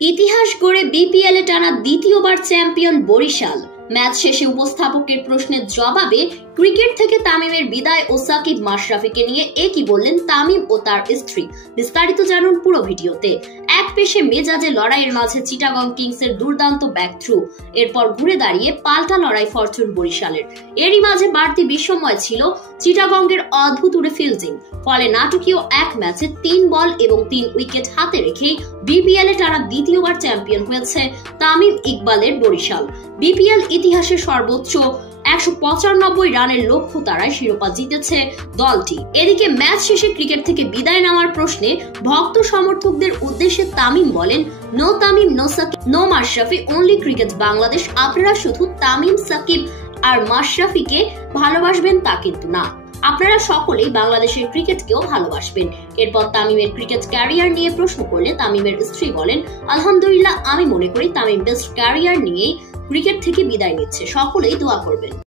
ইতিহাস গড়ে বিপিএলে টানা দ্বিতীয়বার চ্যাম্পিয়ন বরিশাল। ম্যাচ শেষে উপস্থাপকের প্রশ্নের জবাবে ক্রিকেট থেকে তামিমের বিদায় ও সাকিব মাশরাফিকে নিয়ে একই বললেন তামিম ও তার স্ত্রী। বিস্তারিত জানুন পুরো ভিডিওতে। এক পেশে মেজাজে লড়াইয়ের মাঝে চিটাগং কিংসের দুর্দান্ত ব্যাক থ্রু, এরপর ঘুরে দাঁড়িয়ে পাল্টা লড়াই ফরচুন বরিশালের। এরই মাঝে বাড়তি বিস্ময় ছিল চিটাগংয়ের অদ্ভুত ফিল্ডিং। ফলে নাটকীয় এক ম্যাচে ৩ বল এবং ৩ উইকেট হাতে রেখেই বিপিএলে টানা দ্বিতীয়বার চ্যাম্পিয়ন হয়েছে তামিম ইকবালের বরিশাল। বিপিএল ইতিহাসের সর্বোচ্চ ১৯৫ রানের লক্ষ্য তারায় শিরোপা জিতেছে দলটি। এদিকে ম্যাচ শেষে ক্রিকেট থেকে বিদায় নেওয়ার প্রশ্নে ভক্ত সমর্থকদের উদ্দেশ্যে তামিম বলেন, no Tamim, no Sakib, no Mashrafe, only cricket Bangladesh. আপনারা শুধু তামিম, সাকিব আর মাশরাফিকে ভালোবাসবেন তা কিন্তু না, আপনারা সকলেই বাংলাদেশের ক্রিকেটকেও ভালোবাসবেন। এরপর তামিমের ক্রিকেট ক্যারিয়ার নিয়ে প্রশ্ন করলে তামিমের স্ত্রী বলেন, আলহামদুলিল্লাহ, আমি মনে করি তামিম বেস্ট ক্যারিয়ার নিয়ে ক্রিকেট থেকে বিদায় নিচ্ছে, সকলেই দোয়া করবেন।